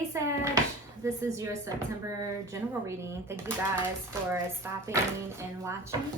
Hey Sag, this is your September general reading. Thank you guys for stopping and watching.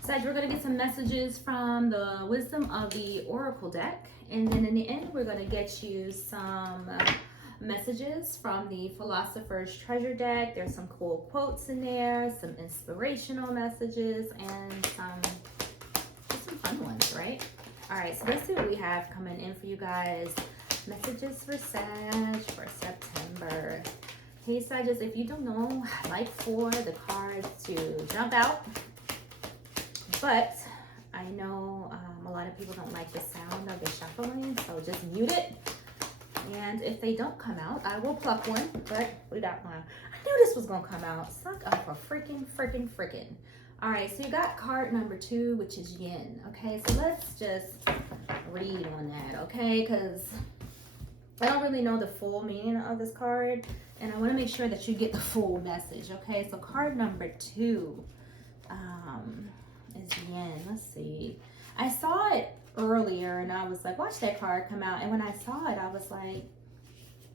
Sag, we're going to get some messages from the Wisdom of the Oracle deck. And then in the end, we're going to get you some messages from the Philosopher's Treasure deck. There's some cool quotes in there, some inspirational messages, and some fun ones, right? All right, so let's see what we have coming in for you guys. Messages for Sag for September. Hey Sagittarius, if you don't know, I like for the cards to jump out, but I know a lot of people don't like the sound of the shuffling, so just mute it. And if they don't come out, I will pluck one, but we got one. I knew this was gonna come out. Suck up a freaking. All right, so you got card number 2, which is yin. Okay, so let's just read on that, okay? Because I don't really know the full meaning of this card, and I want to make sure that you get the full message, okay? So card number 2 is yin. Let's see. I saw it earlier, and I was like, watch that card come out. And when I saw it, I was like,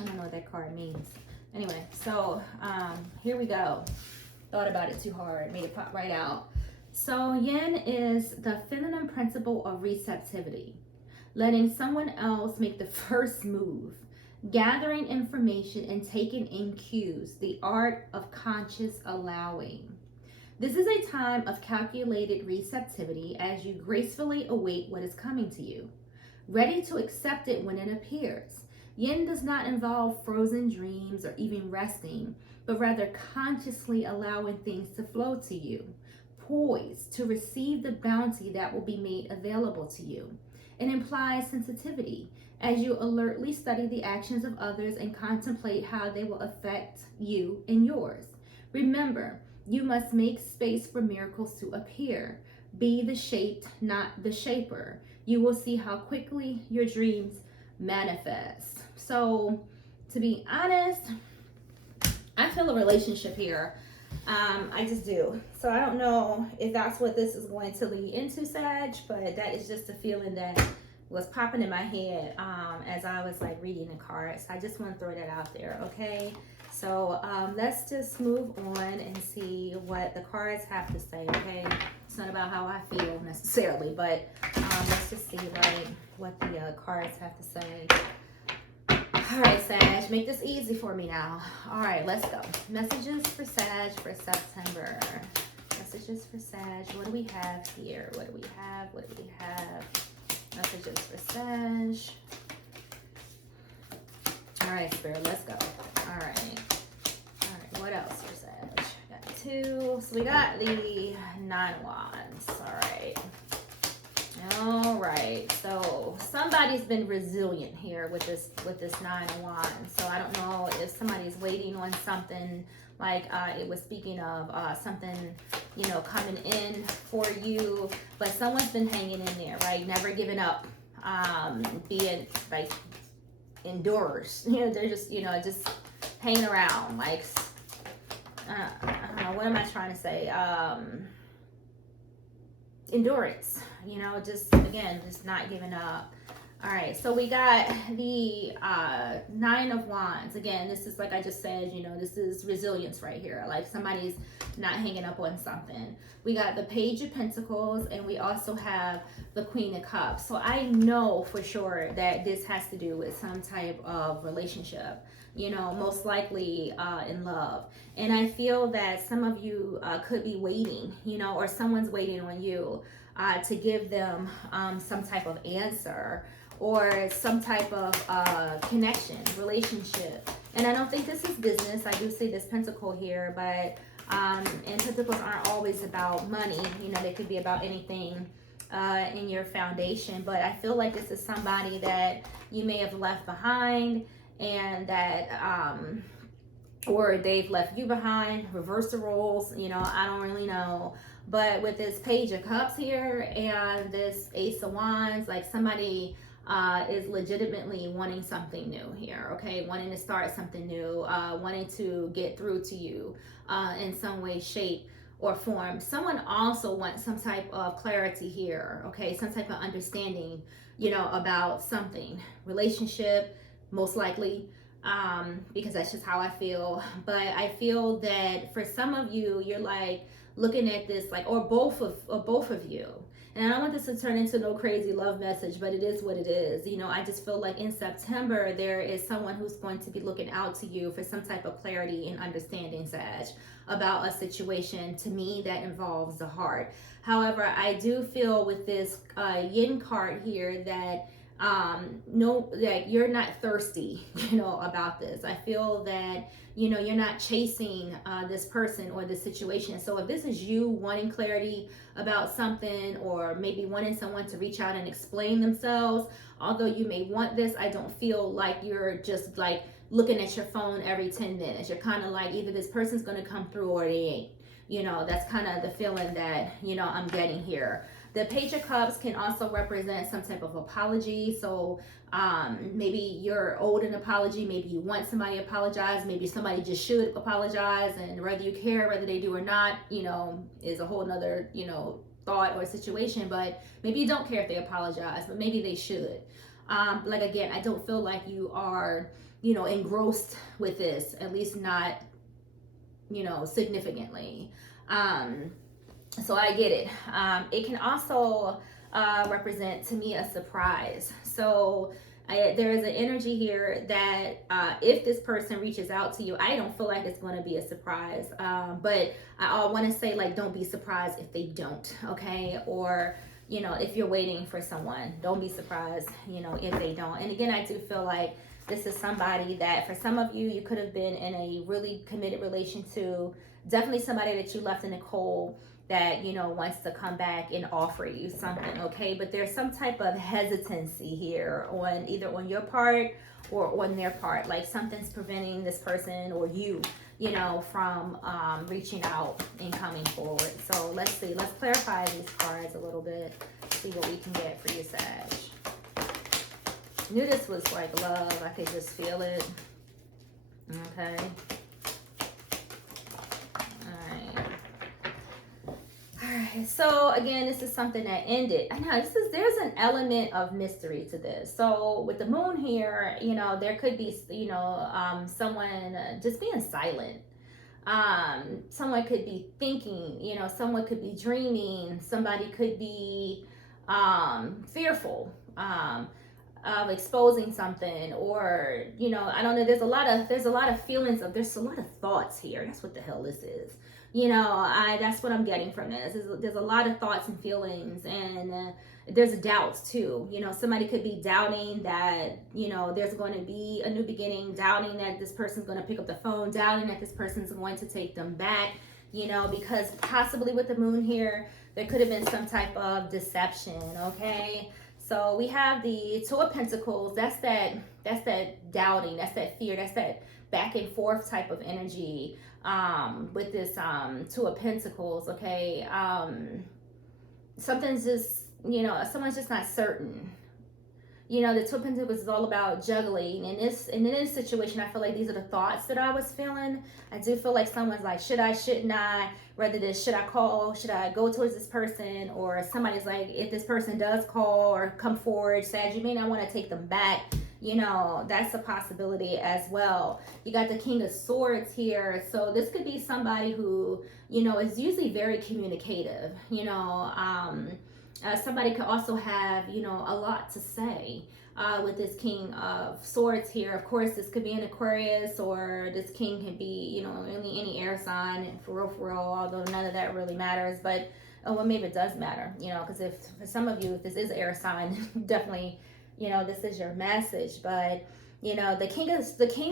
I don't know what that card means. Anyway, so here we go. Thought about it too hard, made it pop right out. So yin is the feminine principle of receptivity. Letting someone else make the first move, gathering information and taking in cues, the art of conscious allowing. This is a time of calculated receptivity as you gracefully await what is coming to you, ready to accept it when it appears. Yin does not involve frozen dreams or even resting, but rather consciously allowing things to flow to you, poised to receive the bounty that will be made available to you. It implies sensitivity as you alertly study the actions of others and contemplate how they will affect you and yours. Remember, you must make space for miracles to appear. Be the shaped, not the shaper. You will see how quickly your dreams manifest. So, to be honest, I feel a relationship here. I just do. So I don't know if that's what this is going to lead into, Sag, but that is just a feeling that was popping in my head as I was like reading the cards. I just want to throw that out there, okay? So let's just move on and see what the cards have to say, okay? It's not about how I feel necessarily, but let's just see what the cards have to say. All right, Sag, make this easy for me now. All right, let's go. Messages for Sag for September. Messages for Sag. What do we have here? What do we have? Messages for Sag. All right, Spirit, let's go. All right, what else for Sag? Got 2. So we got the 9 of Wands. All right, so somebody's been resilient here with this 9 of Wands. So I don't know if somebody's waiting on something, like it was speaking of something, you know, coming in for you, but someone's been hanging in there, right? Never giving up, being like endurers. You know, they're just, you know, just hanging around, like I don't know, what am I trying to say? Endurance, you know, just again, just not giving up. All right, so we got the 9 of Wands. Again, this is like I just said, you know, this is resilience right here. Like somebody's not hanging up on something. We got the Page of Pentacles, and we also have the Queen of Cups. So I know for sure that this has to do with some type of relationship, you know, most likely in love. And I feel that some of you could be waiting, you know, or someone's waiting on you to give them some type of answer or some type of connection, relationship. And I don't think this is business. I do see this pentacle here, but and pentacles aren't always about money. You know, they could be about anything in your foundation. But I feel like this is somebody that you may have left behind, and that or they've left you behind. Reverse the roles, you know, I don't really know. But with this Page of Cups here and this Ace of Wands, like somebody is legitimately wanting something new here, okay? Wanting to start something new, wanting to get through to you in some way, shape, or form. Someone also wants some type of clarity here, okay? Some type of understanding, you know, about something. Relationship, most likely, because that's just how I feel. But I feel that for some of you, you're like looking at this like, or both of you. And I don't want this to turn into no crazy love message, but it is what it is. You know, I just feel like in September, there is someone who's going to be looking out to you for some type of clarity and understanding, Sag, about a situation, to me, that involves the heart. However, I do feel with this yin card here that no, that you're not thirsty, you know, about this. I feel that, you know, you're not chasing this person or this situation. So if this is you wanting clarity about something, or maybe wanting someone to reach out and explain themselves, although you may want this, I don't feel like you're just like looking at your phone every 10 minutes. You're kind of like, either this person's going to come through or they ain't. You know, that's kind of the feeling that, you know, I'm getting here. The Page of Cups can also represent some type of apology. So maybe you're owed an apology. Maybe you want somebody to apologize. Maybe somebody just should apologize. And whether you care, whether they do or not, you know, is a whole nother, you know, thought or situation. But maybe you don't care if they apologize, but maybe they should. Like, again, I don't feel like you are, you know, engrossed with this, at least not, you know, significantly. So I get it. It can also represent, to me, a surprise. So there is an energy here that if this person reaches out to you, I don't feel like it's going to be a surprise. But I want to say, like, don't be surprised if they don't, okay? Or, you know, if you're waiting for someone, don't be surprised, you know, if they don't. And again, I do feel like this is somebody that, for some of you, you could have been in a really committed relation to. Definitely somebody that you left in the cold, that, you know, wants to come back and offer you something, okay? But there's some type of hesitancy here on either on your part or on their part. Like, something's preventing this person or you know, from reaching out and coming forward. So let's see. Let's clarify these cards a little bit. See what we can get for you, Sag. Knew this was like love. I could just feel it. Okay. Alright, so again, this is something that ended. I know there's an element of mystery to this. So with the moon here, you know, there could be, you know, someone just being silent. Someone could be thinking, you know, someone could be dreaming, somebody could be fearful of exposing something, or, you know, I don't know, there's a lot of feelings of, there's a lot of thoughts here. That's what the hell this is. You know, that's what I'm getting from this. There's a lot of thoughts and feelings, and there's doubts too. You know, somebody could be doubting that, you know, there's going to be a new beginning, doubting that this person's going to pick up the phone, doubting that this person's going to take them back, you know, because possibly with the moon here, there could have been some type of deception, okay? So we have the Two of Pentacles. That's that doubting, that's that fear, that's that back and forth type of energy. With this Two of Pentacles, okay? Something's just, you know, someone's just not certain. You know, the Two of Pentacles is all about juggling. And in this situation, I feel like these are the thoughts that I was feeling. I do feel like someone's like, should I, shouldn't I? Whether this, should I call, should I go towards this person? Or somebody's like, if this person does call or come forward, Sag, you may not want to take them back. You know, that's a possibility as well. You got the King of Swords here. So this could be somebody who, you know, is usually very communicative. You know, somebody could also have, you know, a lot to say with this King of Swords here. Of course, this could be an Aquarius, or this king could be, you know, really any air sign, for real, although none of that really matters. But, well, maybe it does matter, you know, because if for some of you, if this is air sign, definitely, you know, this is your message. But, you know, the King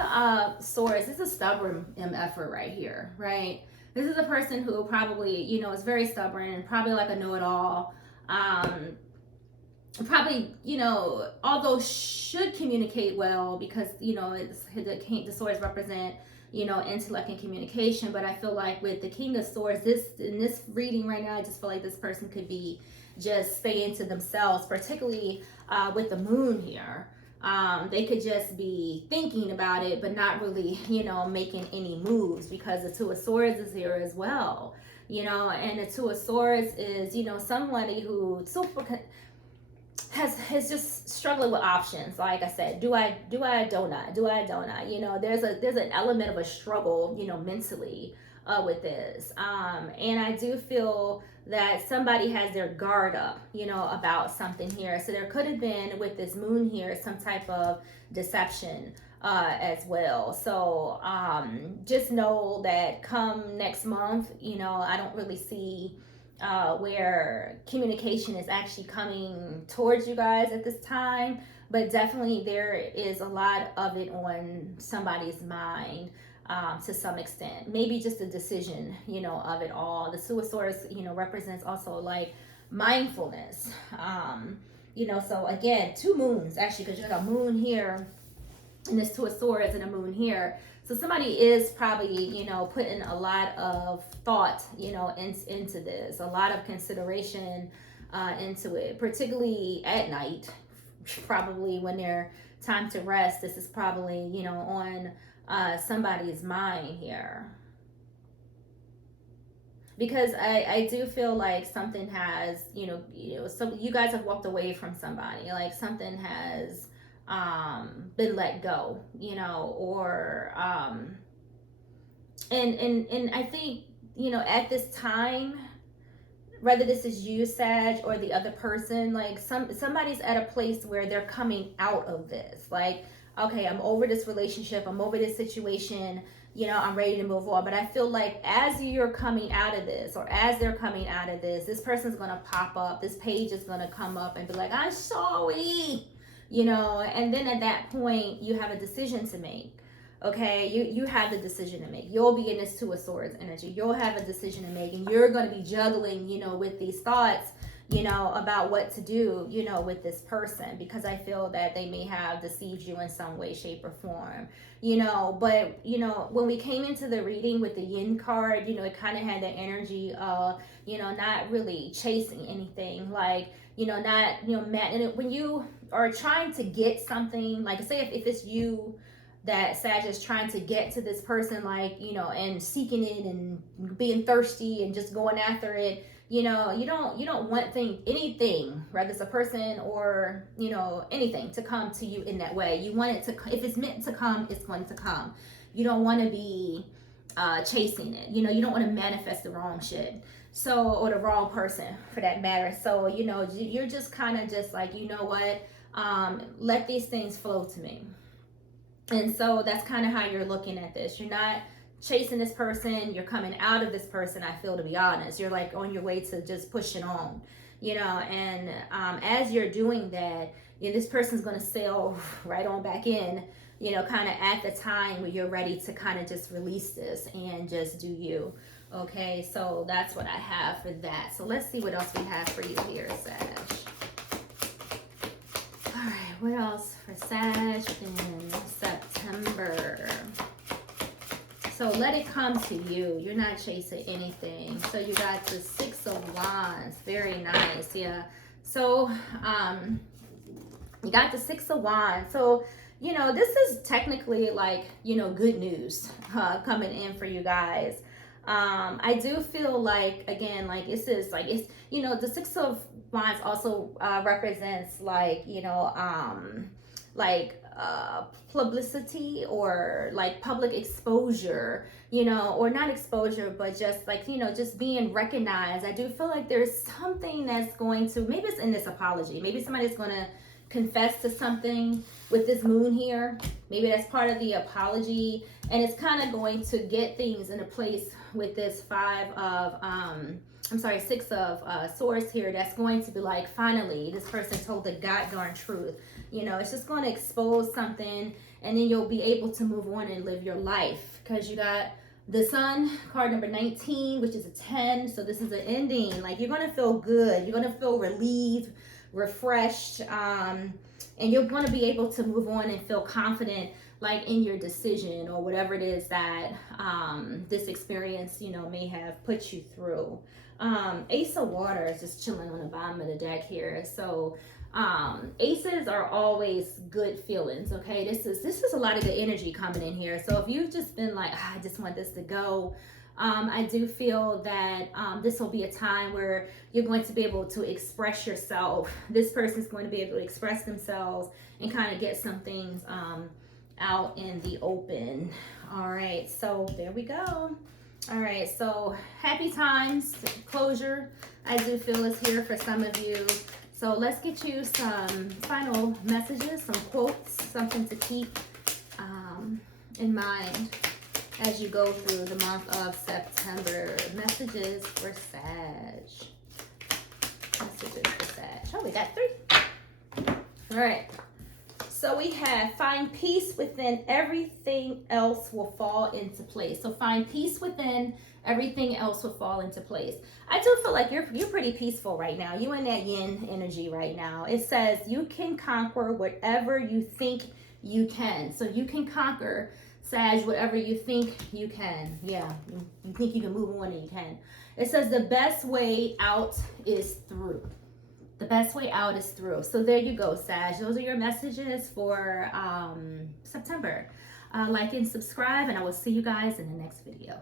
of Swords is a stubborn effort right here, right? This is a person who probably, you know, is very stubborn and probably like a know-it-all. Probably, you know, although should communicate well, because, you know, the swords represent, you know, intellect and communication. But I feel like with the King of Swords, in this reading right now, I just feel like this person could be just staying to themselves, particularly with the moon here. They could just be thinking about it, but not really, you know, making any moves, because the Two of Swords is here as well. You know, and the Two of Swords is, you know, somebody who is just struggling with options. Like I said, don't I? You know, there's an element of a struggle, you know, mentally with this. And I do feel that somebody has their guard up, you know, about something here. So there could have been with this moon here some type of deception as well. So just know that come next month, you know, I don't really see where communication is actually coming towards you guys at this time, but definitely there is a lot of it on somebody's mind to some extent. Maybe just a decision, you know, of it all. The Two of Swords, you know, represents also like mindfulness. You know, so again, two moons actually, because you got a moon here and this Two of Swords and a moon here. So somebody is probably, you know, putting a lot of thought, you know, into this, a lot of consideration into it, particularly at night, probably when they're time to rest. This is probably, you know, on somebody's mind here. Because I do feel like something has, you know, some you guys have walked away from somebody, like something has been let go, you know, or and I think, you know, at this time, whether this is you, Sag, or the other person, like somebody's at a place where they're coming out of this, like, okay, I'm over this relationship, I'm over this situation, you know, I'm ready to move on. But I feel like as you're coming out of this, or as they're coming out of this person's gonna pop up, this page is gonna come up and be like, I'm sorry, you know. And then at that point you have a decision to make. Okay, you have the decision to make. You'll be in this Two of Swords energy. You'll have a decision to make, and you're going to be juggling, you know, with these thoughts, you know, about what to do, you know, with this person, because I feel that they may have deceived you in some way, shape, or form, you know. But, you know, when we came into the reading with the Yin card, you know, it kind of had the energy of, you know, not really chasing anything, like, you know, not, you know, and when you are trying to get something, like say if it's you, that Sag is trying to get to this person, like, you know, and seeking it and being thirsty and just going after it, you know, you don't want anything, whether it's a person or, you know, anything, to come to you in that way. You want it to, if it's meant to come, it's going to come. You don't want to be chasing it, you know. You don't want to manifest the wrong shit, so, or the wrong person for that matter. So, you know, you're just kind of just like, you know what, let these things flow to me. And so that's kind of how you're looking at this. You're not chasing this person. You're coming out of this person, I feel, to be honest. You're like on your way to just pushing on, you know. And as you're doing that, you know, this person's going to sail right on back in, you know, kind of at the time where you're ready to kind of just release this and just do you. Okay, so that's what I have for that. So let's see what else we have for you here, Sag. All right, what else for Sag in September? So let it come to you. You're not chasing anything. So you got the Six of Wands. Very nice, yeah. So you got the Six of Wands. So, you know, this is technically like, you know, good news coming in for you guys. I do feel like, again, like this is like, it's, you know, the Six of Wands also represents like, you know, publicity, or like public exposure, you know, or not exposure, but just like, you know, just being recognized. I do feel like there's something that's going to, maybe it's in this apology, maybe somebody's going to confess to something with this moon here. Maybe that's part of the apology, and it's kind of going to get things in a place with this Six of Swords here. That's going to be like, finally, this person told the god darn truth. You know, it's just going to expose something, and then you'll be able to move on and live your life, because you got the Sun card number 19, which is a 10. So this is an ending. Like, you're going to feel good. You're going to feel relieved, refreshed, and you're going to be able to move on and feel confident, like in your decision or whatever it is that this experience, you know, may have put you through. Ace of Water is just chilling on the bottom of the deck here. So aces are always good feelings. Okay, this is a lot of good energy coming in here. So if you've just been like, I just want this to go, I do feel that this will be a time where you're going to be able to express yourself. This person's going to be able to express themselves and kind of get some things out in the open. All right, so there we go. All right, so happy times, closure, I do feel is here for some of you. So let's get you some final messages, some quotes, something to keep in mind as you go through the month of September. Messages for Sag. Messages for Sag. Oh, we got 3. All right. So we have find peace within, everything else will fall into place. So find peace within, everything else will fall into place. I do feel like you're pretty peaceful right now. You in that yin energy right now. It says you can conquer whatever you think you can. So you can conquer, Sag, whatever you think you can. Yeah, you think you can move on and you can. It says the best way out is through. The best way out is through. So there you go, Sag. Those are your messages for September. Like and subscribe, and I will see you guys in the next video.